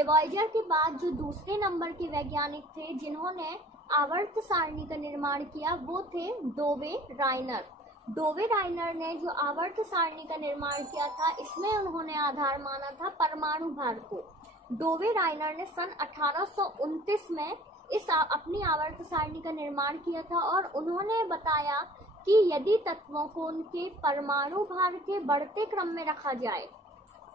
लेवॉइजर के बाद जो दूसरे नंबर के वैज्ञानिक थे जिन्होंने आवर्त सारणी का निर्माण किया वो थे डोवे राइनर। डोवे राइनर ने जो आवर्त सारणी का निर्माण किया था इसमें उन्होंने आधार माना था परमाणु भार को। डोवे राइनर ने सन 1829 में अपनी आवर्त सारणी का निर्माण किया था और उन्होंने बताया कि यदि तत्वों को उनके परमाणु भार के बढ़ते क्रम में रखा जाए,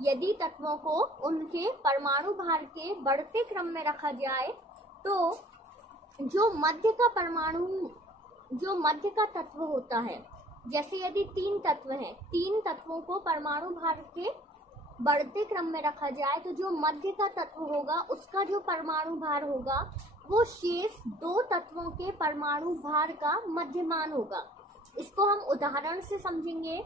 यदि तत्वों को उनके परमाणु भार के बढ़ते क्रम में रखा जाए तो जो मध्य का तत्व होता है, जैसे यदि 3 तत्व हैं, 3 तत्वों को परमाणु भार के बढ़ते क्रम में रखा जाए तो जो मध्य का तत्व होगा उसका जो परमाणु भार होगा वो शेष 2 तत्वों के परमाणु भार का मध्यमान होगा। इसको हम उदाहरण से समझेंगे।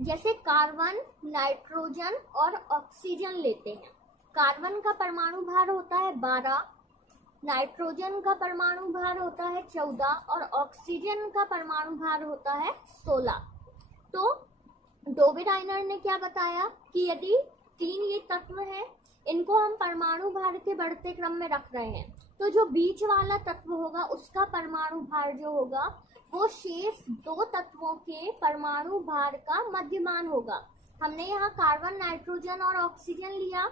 जैसे कार्बन, नाइट्रोजन और ऑक्सीजन लेते हैं। कार्बन का परमाणु भार होता है 12, नाइट्रोजन का परमाणु भार होता है 14 और ऑक्सीजन का परमाणु भार होता है 16। तो डोवे राइनर ने क्या बताया कि यदि 3 ये तत्व हैं, इनको हम परमाणु भार के बढ़ते क्रम में रख रहे हैं तो जो बीच वाला तत्व होगा उसका परमाणु भार जो होगा वो शेष 2 तत्वों के परमाणु भार का मध्यमान होगा। हमने यहाँ कार्बन, नाइट्रोजन और ऑक्सीजन लिया,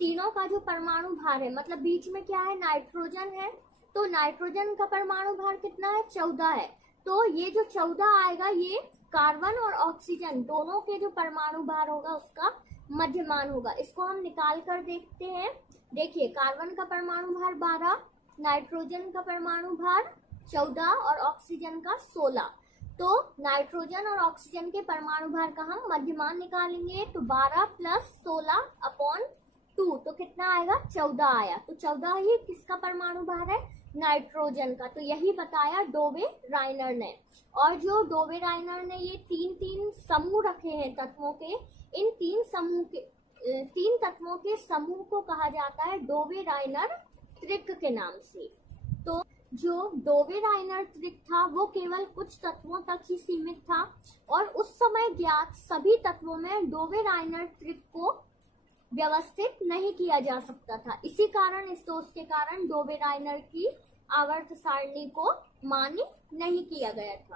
तीनों का जो परमाणु भार है, मतलब बीच में क्या है, नाइट्रोजन है, तो नाइट्रोजन का परमाणु भार कितना है, 14 है। तो ये जो 14 आएगा ये कार्बन और ऑक्सीजन दोनों के जो परमाणु भार होगा उसका मध्यमान होगा। इसको हम निकाल कर देखते हैं। देखिए, कार्बन का परमाणु भार 12, नाइट्रोजन का परमाणु भार 14 और ऑक्सीजन का 16। तो नाइट्रोजन और ऑक्सीजन के परमाणु भार का हम मध्यमान निकालेंगे तो 12 + 16/2 तो कितना आएगा, 14 आया। तो 14 ही किसका परमाणु भार है, नाइट्रोजन का। तो यही बताया डोवे राइनर ने। और जो डोवे राइनर ने ये 3 समूह रखे हैं तत्वों के, इन 3 तत्वों के समूह को कहा जाता है डोवे राइनर त्रिक के नाम से। तो जो डोवे राइनर त्रिक था वो केवल कुछ तत्वों तक ही सीमित था और उस समय ज्ञात सभी तत्वों में डोवे राइनर त्रिक को व्यवस्थित नहीं किया जा सकता था। इसी कारण, इस दोष के कारण डोवे राइनर की आवर्त सारणी को मान्य नहीं किया गया था।